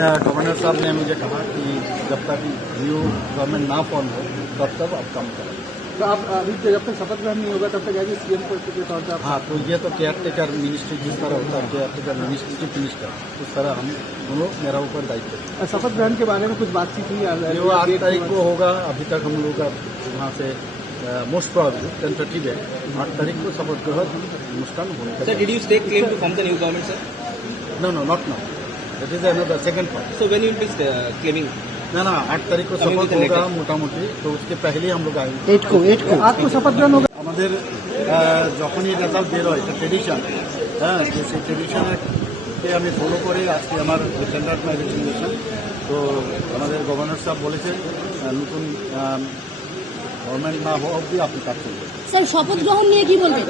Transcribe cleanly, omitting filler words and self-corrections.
Governor साहब ने मुझे कहा कि जब तक न्यू गवर्नमेंट ना फॉर्म हो तब तक आप काम करें। तो आप अभी जब तक शपथ ग्रहण नहीं होगा तब तक एज सीएम के तौर पर? हाँ, तो ये तो केयर टेकर मिनिस्ट्री जिस तरह होता है, care taker ministry chief minister, उस तरह हम दोनों मेरा ऊपर दायित्व है। शपथ ग्रहण के बारे में कुछ बातचीत हुई? वो 8 तारीख को होगा। अभी तक हम लोग वहाँ से मोस्ट प्रॉब्लम 10:30 है। 8 तारीख को शपथ ग्रहण अनुष्ठान होने का। Sir, did you stake claim to form the new government, sir? No, not now. That is another second part. So when you will be claiming? ना 8 तारीख को शपथ होगा मोटामुटी, तो उसके पहले हम लोग आएंगे। 8 को आपको शपथ ग्रहण होगा। আমাদের যখনই রেজাল্ট বেরোয় এটা ট্রেডিশন, হ্যাঁ, তো সেই ট্রেডিশনকে আমি ফলো করে আজকে আমার স্ট্যান্ডার্ড মাই রেজিগনেশন। তো আমাদের গভর্নর সাহেব বলেছেন নতুন গভর্নমেন্ট না হওয়া অবধি আপনি কাজ করবেন। স্যার, শপথ গ্রহণ নিয়ে কি বলবেন?